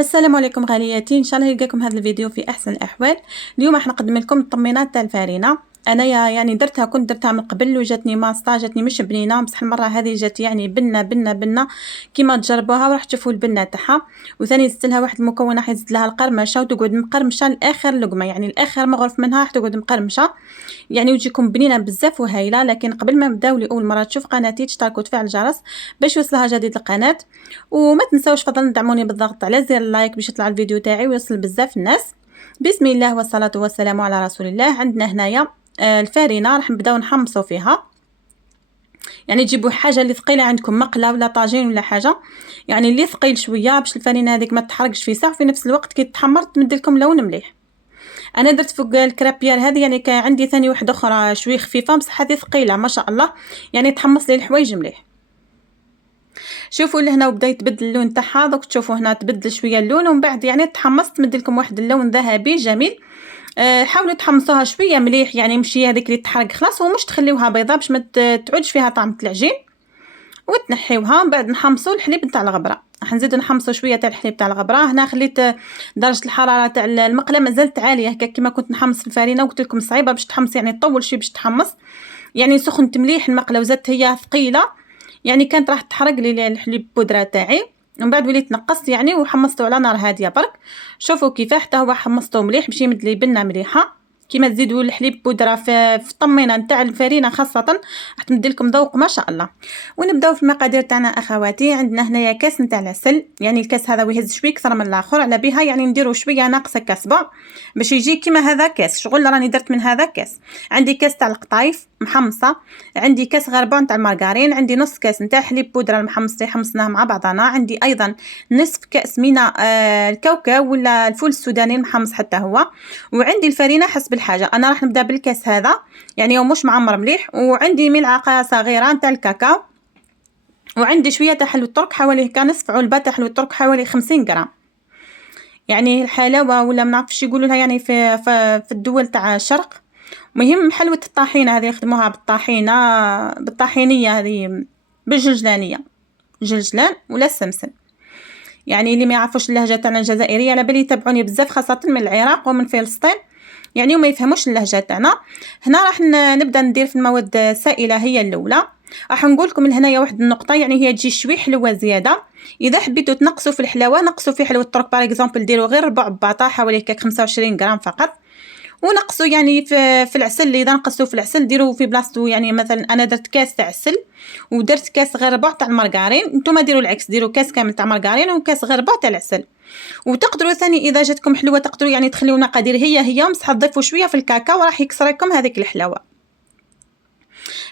السلام عليكم غالياتي، ان شاء الله يلقاكم هذا الفيديو في احسن الاحوال. اليوم راح نقدم لكم الطمينات تاع الفارينه. انايا كنت درتها من قبل وجاتني ماسطه، جاتني مش بنينه، بصح المره هذه جات يعني بنه بنه بنه. كيما تجربوها وراح تشوفوا البنه تاعها. وثاني زدت لها واحد المكون راح يزيد لها القرمشه وتقعد مقرمشه لاخر لقمه، يعني الاخر مغرف منها راح تقعد مقرمشه، يعني وتجيكم بنينه بزاف وهايله. لكن قبل ما نبداو لاول مره تشوف قناتي تشتركوا وتفعل الجرس باش يوصلها جديد القناه. وما تنساوش فضلا تدعموني بالضغط على زر اللايك باش يطلع الفيديو تاعي ويوصل بزاف الناس. بسم الله والصلاه والسلام على رسول الله. عندنا هنايا الفارينه راح نبداو نحمصوا فيها. يعني تجيبوا حاجه اللي ثقيله عندكم، مقله ولا طاجين ولا حاجه، يعني اللي ثقيل شويه باش الفارينه هذيك ما تحرقش في ساعه، في نفس الوقت كي تحمر تمد لكم لون مليح. انا درت فوق الكرابيال هذه، يعني كان عندي ثاني واحده اخرى شويه خفيفه بصح هذه ثقيله ما شاء الله، يعني تحمص لي الحوايج مليح. شوفوا لهنا وبدا يتبدل اللون تاعها، دوك تشوفوا هنا تبدل شويه اللون ومن بعد يعني تحمص تمد لكم واحد اللون ذهبي جميل. حاولوا تحمصوها شويه مليح، يعني ماشي هذيك اللي تحرق خلاص، ومش تخليوها بيضاء باش ما تعودش فيها طعم العجين. وتنحيوها من بعد نحمصوا الحليب نتاع الغبره، راح نزيدو نحمصوا شويه تاع الحليب تاع الغبره. هنا خليت درجه الحراره تاع المقله مازالت عاليه هكا كيما كنت نحمص في الفارينه، وقلت لكم صعيبه باش تحمص، يعني طول شي باش تحمص، يعني سخنت مليح المقله وزادت هي ثقيله، يعني كانت راح تحرق لي الحليب بودره تاعي. من بعد وليت نقصت يعني وحمصته على نار هاديه برك. شوفوا كيفاه حتى هو حمصته مليح باش يمد لي بنه مليحه. كيما تزيدوا الحليب بودره في الطمينه نتاع الفرينه خاصه راح تمد لكم ذوق ما شاء الله. ونبداو في المقادير تاعنا اخواتي. عندنا هنايا كاس نتاع العسل، يعني الكاس هذا ويهز شويه اكثر من الاخر، على بها يعني نديروا شويه ناقصه كاسبه باش يجي كيما هذا كاس شغل راني درت من هذا كاس. عندي كاس تاع القطايف محمصه، عندي كاس غربه نتاع المارغرين، عندي نص كاس نتاع حليب بودره المحمص اللي حمصناه مع بعضنا، عندي ايضا نصف كاس من الكاوكاو ولا الفول السوداني المحمص حتى هو، وعندي الفرينه حسب الحاجه. انا راح نبدا بالكاس هذا يعني هو مش معمر مليح، وعندي ملعقه صغيره نتاع الكاكاو، وعندي شويه تاع حلوى الترك حوالي نصف علبه تاع حلوى الترك حوالي 50 غرام. يعني الحلاوه ولا ما نعرفش يقولوا لها يعني في الدول تاع الشرق. مهم حلوه الطحينه هذه يخدموها بالطحينيه هذه بالجلجلانيه، جلجلان ولا السمسم. يعني اللي ما يعرفوش اللهجه تاعنا الجزائريه على بالي يتابعوني بزاف خاصه من العراق ومن فلسطين، يعني وما يفهموش اللهجه تاعنا. هنا راح نبدا ندير في المواد السائله. هي الاولى راح نقول لكم لهنايا واحد النقطه، يعني هي تجي شوي حلوه زياده. اذا حبيتوا تنقصوا في الحلاوه نقصوا في حلوه الترك، باغ اكزومبل ديروا غير ربع باطا حوالي 25 غرام فقط، ونقصوا يعني في العسل. اذا نقصوا في العسل ديروا في بلاصتو، يعني مثلا انا درت كاس تاع عسل ودرت كاس غير ربع تاع المارغرين، نتوما ديروا العكس، ديروا كاس كامل تاع مارغرين وكاس غير ربع تاع العسل. وتقدروا ثاني اذا جاتكم حلوه تقدروا يعني تخليو المقادير هي ومسح تضيفوا شويه في الكاكاو راح يكسر لكم هذيك الحلاوه.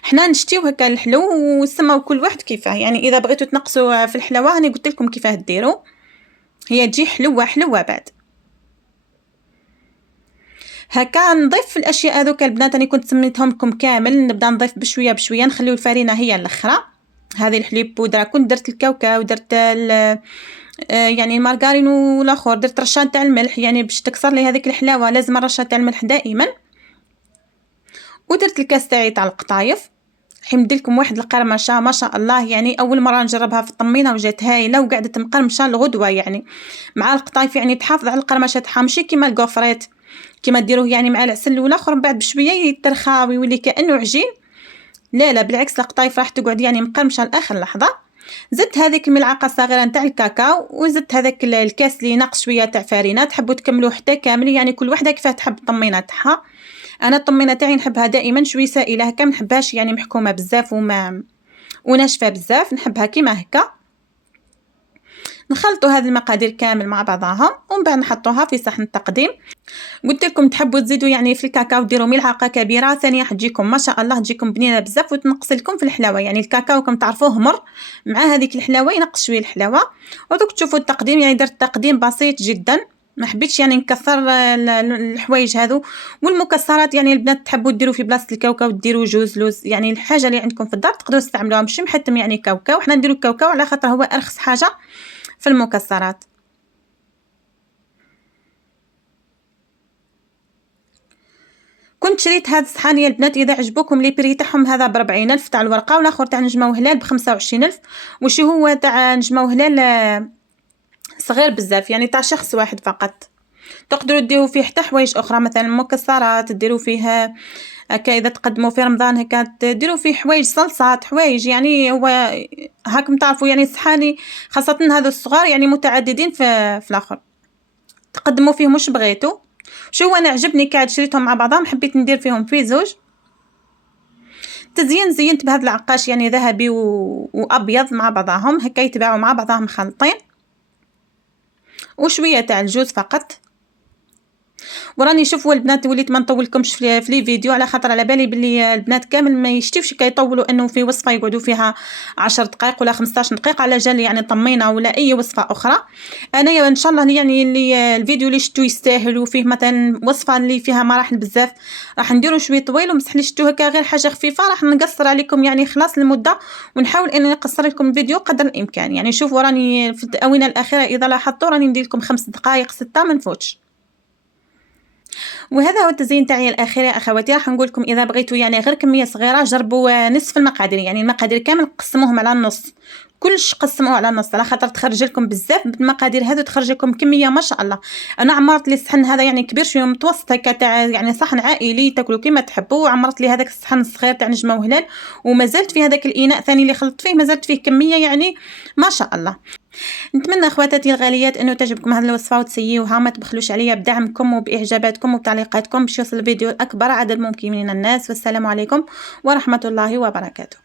حنا نشتيو هكا الحلو وسماو كل واحد كيفاه، يعني اذا بغيتوا تنقصوا في الحلاوه انا قلت لكم كيفاه ديروا، هي تجي حلوه حلوه. بعد هكا نضيف الاشياء هذوك البنات انا كنت سميتهم لكم كامل، نبدا نضيف بشويه بشويه، نخليو الفرينه هي الاخرى. هذه الحليب بودره كنت درت الكاوكاو ودرت يعني المارغرين والاخر درت رشه تاع الملح، يعني باش تكسر لي هذيك الحلاوه لازم رشه تاع الملح دائما. ودرت الكاس تاعي تاع القطايف، حمد لكم واحد القرمشه ما شاء الله، يعني اول مره نجربها في الطمينه وجات هايله وقعدت مقرمشه الغدوه، يعني مع القطايف يعني تحافظ على القرمشه تاعها ماشي كيما الكوفريت كيما ديروه يعني مع العسل والاخر من بعد بشويه يترخى ويولي كانه عجين. لا لا بالعكس القطايف راح تقعد يعني مقرمشه لاخر لحظه. زدت هذيك الملعقه الصغيره نتاع الكاكاو، وزدت هذاك الكاس اللي ناقص شويه تاع فرينه، تحبوا تكملوه حتى كامل يعني كل وحده كيفاه تحب الطمينه تاعها. انا الطمينه تاعي نحبها دائما شويه سائله هكا، ما نحبهاش يعني محكومه بزاف وناشفه بزاف، نحبها كيما هكا. نخلطوا هذه المقادير كامل مع بعضها ومن بعد نحطوها في صحن التقديم. قلت لكم تحبوا تزيدوا يعني في الكاكاو ديروا ملعقه كبيره، ثانيه حتجيكم ما شاء الله تجيكم بنينه بزاف وتنقص لكم في الحلاوه، يعني الكاكاو كم تعرفوه مر مع هذيك الحلاوه ينقص شويه الحلاوه. ودوك تشوفوا التقديم، يعني درت تقديم بسيط جدا، ما حبيتش يعني نكثر الحوايج هذو. والمكسرات يعني البنات تحبوا ديروا في بلاصه الكاوكاو ديروا جوز لوز، يعني الحاجه اللي عندكم في الدار تقدروا تستعملوها، ماشي محتم يعني كاوكاو. حنا نديروا الكاوكاو على خاطر هو ارخص حاجه في المكسرات. كنت شريت هاد الصحان يا البنات، اذا عجبوكم لي بري تاعهم هذا ب40 الف تاع الورقه، والاخر تاع نجمه وهلال ب25 الف، وشي هو تاع نجمه وهلال صغير بزاف، يعني تاع شخص واحد فقط. تقدروا ديروا فيه حتى حوايج اخرى، مثلا مكسرات ديروا فيه هكا، اذا تقدموا في رمضان هكا ديروا فيه حوايج صلصات حوايج، يعني هو هاكم تعرفوا يعني صحاني، خاصة هذو الصغار يعني متعددين في الاخر، تقدموا فيه مش بغيتو. شو انا عجبني كاع شريتهم مع بعضهم، حبيت ندير فيهم في زوج. تزيين زينت بهذا العقاش يعني ذهبي وابيض مع بعضهم هكا يتباعوا مع بعضهم مخلطين، وشويه تاع الجوز فقط. وراني شوفوا البنات وليت ما نطولكمش في لي فيديو، على خاطر على بالي بلي البنات كامل ما يشتيوش كيطولوا انه في وصفه يقعدوا فيها 10 دقائق ولا 15 دقيقه، على جال يعني طمينه ولا اي وصفه اخرى. انا ان شاء الله يعني اللي الفيديو اللي شتو يستاهل، وفيه مثلا وصفه اللي فيها مراحل بزاف راح نديرو شويه طويل، ومسح لي شتو هكا غير حاجه خفيفه، راح نقصر عليكم يعني خلاص المده، ونحاول اني نقصر لكم الفيديو قدر الامكان. يعني شوفوا راني في الاونه الاخيره اذا لاحظتوا راني ندير لكم 5 دقائق 6 ما نفوتش. وهذا هو التزيين تاعي الاخير يا اخواتي. راح نقول لكم اذا بغيتوا يعني غير كميه صغيره جربوا نصف المقادير، يعني المقادير كامل قسموهم على النص، كلش قسموه على النص، على خاطر تخرج لكم بزاف بالمقادير هذو، تخرج لكم كميه ما شاء الله. انا عمرت لي الصحن هذا يعني كبير شويه متوسط هكا تاع يعني صحن عائلي تاكلوا كيما تحبوا، وعمرت لي هذاك الصحن الصغير تاع نجمه وهلال، ومازلت في هذاك الاناء ثاني اللي خلطت فيه مازلت فيه كميه يعني ما شاء الله. نتمنى اخواتاتي الغاليات انه تعجبكم هذه الوصفه وتسيوها، ما تبخلوش عليا بدعمكم وباعجاباتكم وبتعليقاتكم باش يوصل الفيديو لاكبر عدد ممكن من الناس. والسلام عليكم ورحمه الله وبركاته.